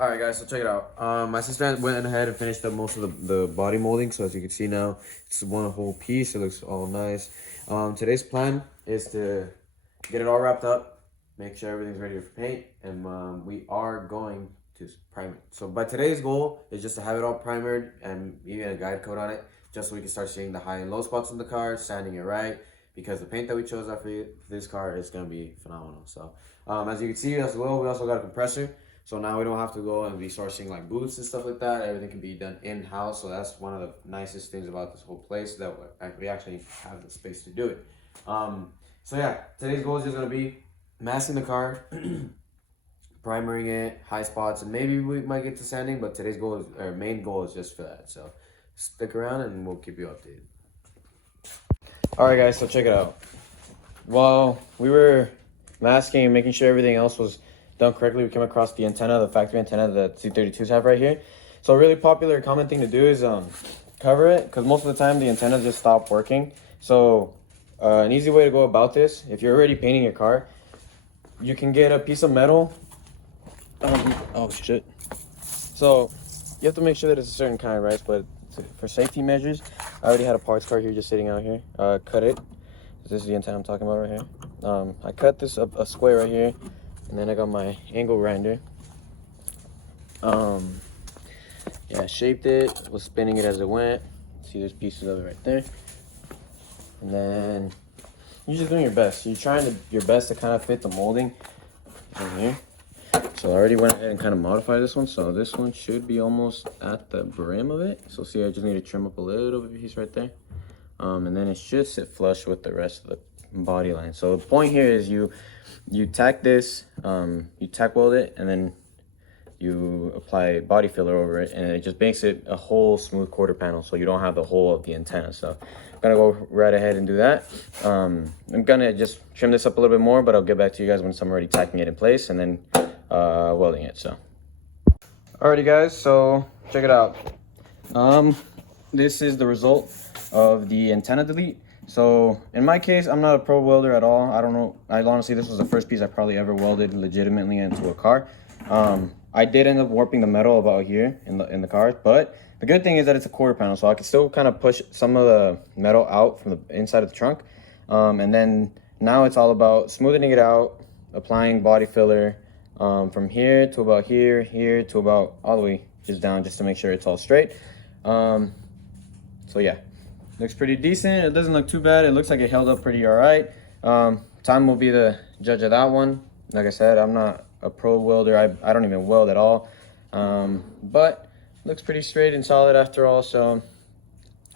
All right, guys, so check it out. My sister went ahead and finished up most of the body molding. So as you can see now, it's one whole piece. It looks all nice. Today's plan is to get it all wrapped up, make sure everything's ready for paint, and we are going to prime it. So by today's goal is just to have it all primered and even a guide coat on it, just so we can start seeing the high and low spots in the car, sanding it right, because the paint that we chose out for this car is going to be phenomenal. So as you can see as well, we also got a compressor. So now we don't have to go and be sourcing like boots and stuff like that. Everything can be done in-house. So that's one of the nicest things about this whole place, that we actually have the space to do it. So yeah, today's goal is just gonna be masking the car, primering it, high spots, and maybe we might get to sanding, but today's goal is, our main goal is just for that. So stick around and we'll keep you updated. All right, guys, so check it out. While we were masking and making sure everything else was done correctly, we came across the antenna, the factory antenna that C32s have right here. So a really popular common thing to do is cover it, because most of the time the antennas just stop working. So an easy way to go about this, if you're already painting your car, you can get a piece of metal. Oh shit. So you have to make sure that it's a certain kind, right? But for safety measures, I already had a parts card here just sitting out here. Cut it. This is the antenna I'm talking about right here. I cut this a square right here, and then I got my angle grinder. Yeah, shaped it, was spinning it as it went. See, there's pieces of it right there. And then you're just doing your best. You're trying your best to kind of fit the molding in here. So I already went ahead and kind of modified this one. So this one should be almost at the brim of it. So see, I just need to trim up a little piece right there. And then it should sit flush with the rest of the body line. So the point here is you tack this, you tack weld it, and then you apply body filler over it, and it just makes it a whole smooth quarter panel, so you don't have the hole of the antenna. So I'm gonna go right ahead and do that. I'm gonna just trim this up a little bit more, but I'll get back to you guys once I'm already tacking it in place and then welding it. So alrighty, guys, so check it out. This is the result of the antenna delete. So in my case, I'm not a pro welder at all. I don't know. I honestly, this was the first piece I probably ever welded legitimately into a car. I did end up warping the metal about here in the car, but the good thing is that it's a quarter panel, so I can still kind of push some of the metal out from the inside of the trunk. And then now it's all about smoothing it out, applying body filler from here to about here to about all the way just down, just to make sure it's all straight. So yeah, looks pretty decent. It doesn't look too bad. It looks like it held up pretty all right. Time will be the judge of that one. Like I said, I'm not a pro welder. I don't even weld at all. But looks pretty straight and solid after all. So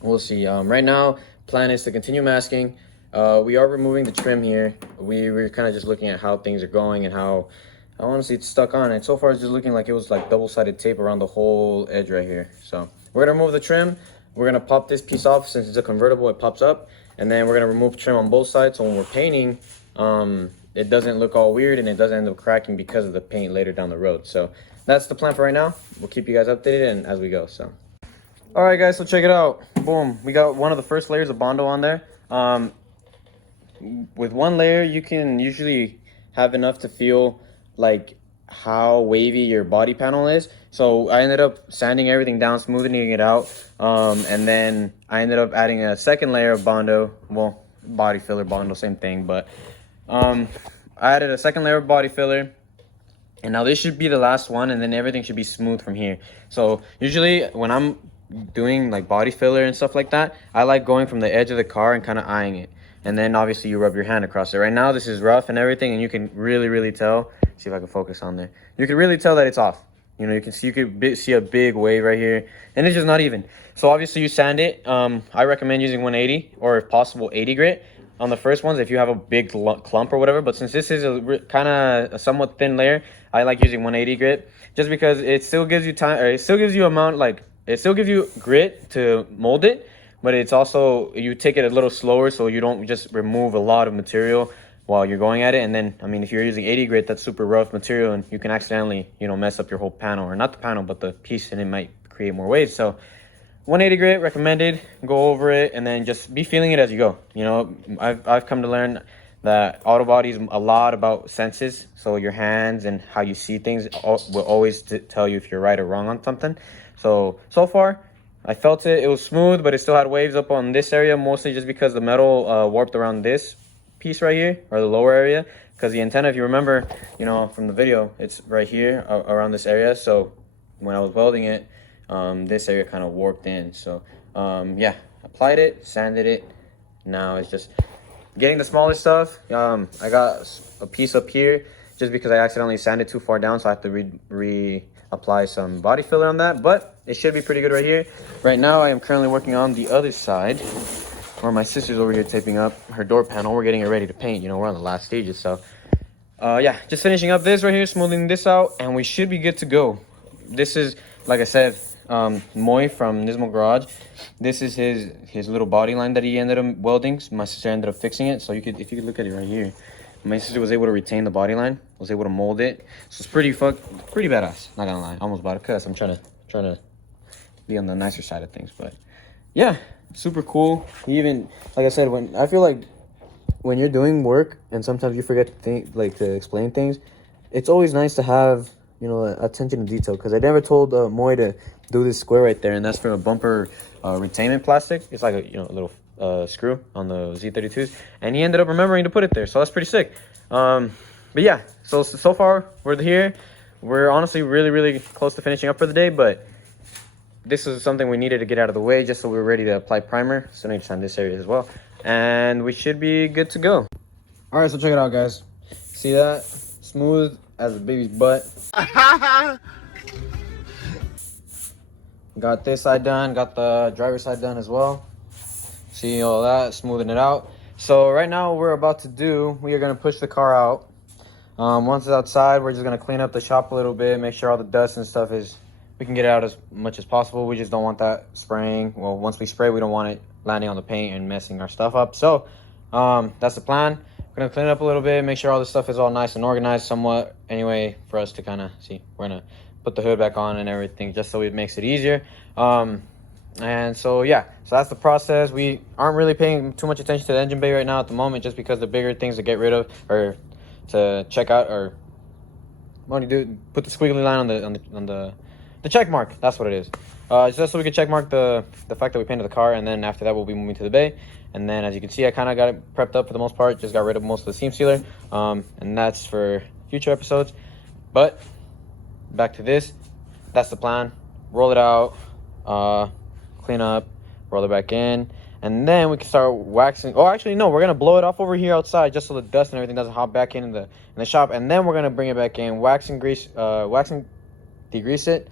we'll see. Right now, plan is to continue masking. We are removing the trim here. We're kind of just looking at how things are going and how honestly it's stuck on. And so far, it's just looking like it was like double-sided tape around the whole edge right here. So we're gonna remove the trim. We're gonna pop this piece off. Since it's a convertible, it pops up. And then we're gonna remove trim on both sides, so when we're painting, it doesn't look all weird and it doesn't end up cracking because of the paint later down the road. So that's the plan for right now. We'll keep you guys updated and as we go. So all right, guys, so check it out. Boom, we got one of the first layers of Bondo on there. With one layer, you can usually have enough to feel like how wavy your body panel is. So I ended up sanding everything down, smoothing it out, and then I ended up adding a second layer of Bondo. Well, body filler, Bondo, same thing, but I added a second layer of body filler, and now this should be the last one, and then everything should be smooth from here. So usually when I'm doing like body filler and stuff like that, I like going from the edge of the car and kind of eyeing it, and then obviously you rub your hand across it. Right now this is rough and everything, and you can really tell. See if I can focus on there. You can really tell that it's off. You know, you could see a big wave right here, and it's just not even. So obviously you sand it. I recommend using 180 or if possible 80 grit on the first ones if you have a big clump or whatever. But since this is a kind of a somewhat thin layer, I like using 180 grit just because it still gives you time, or it still gives you it still gives you grit to mold it, but it's also, you take it a little slower so you don't just remove a lot of material while you're going at it. And then, I mean, if you're using 80 grit, that's super rough material, and you can accidentally, you know, mess up your whole panel, or not the panel, but the piece, and it might create more waves. So 180 grit recommended. Go over it, and then just be feeling it as you go. You know, I've come to learn that auto body is a lot about senses. So your hands and how you see things will always tell you if you're right or wrong on something. So far, I felt it. It was smooth, but it still had waves up on this area, mostly just because the metal warped around this piece right here, or the lower area. Because the antenna, if you remember, you know, from the video, it's right here around this area. So when I was welding it, this area kind of warped in. So yeah, applied it, sanded it. Now it's just getting the smaller stuff. I got a piece up here just because I accidentally sanded too far down, so I have to reapply some body filler on that, but it should be pretty good right here. Right now I am currently working on the other side where my sister's over here taping up her door panel. We're getting it ready to paint. You know, we're on the last stages. So yeah, just finishing up this right here, smoothing this out, and we should be good to go. This is, like I said, Moy from Nismo Garage. This is his little body line that he ended up welding. My sister ended up fixing it. So if you could look at it right here, my sister was able to retain the body line, was able to mold it. So it's pretty badass. Not gonna lie, I almost bought a cuss. I'm trying to be on the nicer side of things, but yeah, super cool. He even, like I said, when I feel like when you're doing work and sometimes you forget to think, like, to explain things, it's always nice to have, you know, attention to detail. Because I never told Moy to do this square right there, and that's for a bumper retainment plastic. It's like a, you know, a little screw on the Z32s, and he ended up remembering to put it there, so that's pretty sick. But yeah, so far we're here. We're honestly really close to finishing up for the day, but this is something we needed to get out of the way just so we were ready to apply primer. So I need to shine this area as well, and we should be good to go. All right, so check it out, guys. See that? Smooth as a baby's butt. Got this side done, got the driver's side done as well. See all that, smoothing it out. So right now we are gonna push the car out. Once it's outside, we're just gonna clean up the shop a little bit, make sure all the dust and stuff we can get it out as much as possible. We just don't want that spraying. Well, once we spray, we don't want it landing on the paint and messing our stuff up. So that's the plan. We're gonna clean it up a little bit, make sure all this stuff is all nice and organized somewhat anyway, for us to kind of see. We're gonna put the hood back on and everything just so it makes it easier. And so yeah, so that's the process. We aren't really paying too much attention to the engine bay right now at the moment, just because the bigger things to get rid of or to check out, or what do you do, put the squiggly line on the check mark. That's what it is. Just so we can check mark the fact that we painted the car, and then after that we'll be moving to the bay. And then, as you can see, I kind of got it prepped up for the most part. Just got rid of most of the seam sealer, and that's for future episodes. But back to this. That's the plan. Roll it out, clean up, roll it back in, and then we can start waxing. Oh, actually, no, we're gonna blow it off over here outside just so the dust and everything doesn't hop back in the shop. And then we're gonna bring it back in, wax and grease, degrease it.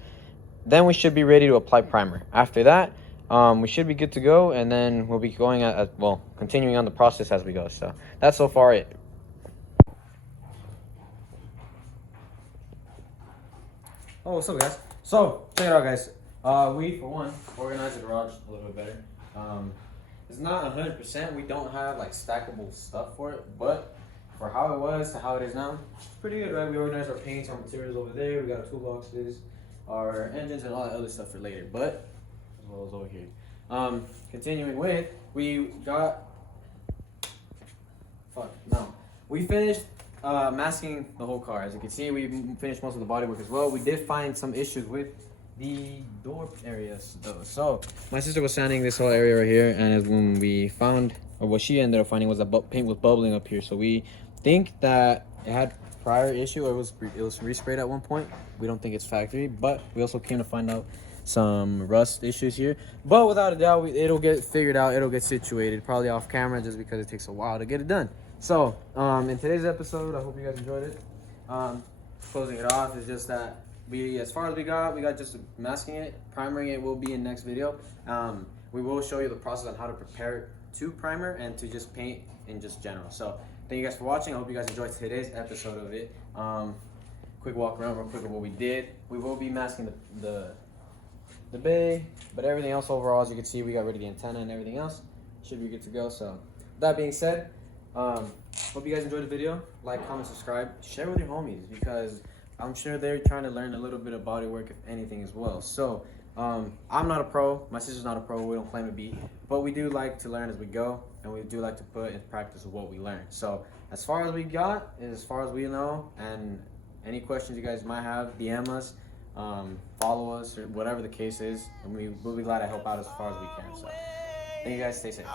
Then we should be ready to apply primer. After that, we should be good to go, and then we'll be going continuing on the process as we go. So that's so far it. Oh, what's up, guys? So check it out, guys. We, for one, organized the garage a little bit better. It's not 100%. We don't have like stackable stuff for it, but for how it was to how it is now, it's pretty good, right? We organized our paints, our materials over there. We got our toolboxes, our engines, and all that other stuff for later, but as well as over here. Continuing with, we got, we finished masking the whole car. As you can see, we finished most of the bodywork as well. We did find some issues with the door areas though. So my sister was sanding this whole area right here, and as when we found, or what she ended up finding, was that paint was bubbling up here. So we think that it had prior issue, or it was resprayed at one point. We don't think it's factory, but we also came to find out some rust issues here. But without a doubt, it'll get figured out. It'll get situated, probably off camera, just because it takes a while to get it done. So in today's episode, I hope you guys enjoyed it. Closing it off is just that as far as we got just masking it. Primering it will be in next video. We will show you the process on how to prepare to primer and to just paint in just general. So thank you guys for watching. I hope you guys enjoyed today's episode of it. Quick walk around real quick of what we did. We will be masking the bay, but everything else overall, as you can see, we got rid of the antenna and everything else. Should be good to go. So with that being said, hope you guys enjoyed the video. Like, comment, subscribe, share with your homies, because I'm sure they're trying to learn a little bit of body work, if anything, as well. So I'm not a pro. My sister's not a pro. We don't claim to be, but we do like to learn as we go, and we do like to put in practice what we learn. So as far as we got is as far as we know, and any questions you guys might have, DM us, follow us, or whatever the case is, and we'll be glad to help out as far as we can. So thank you guys. Stay safe.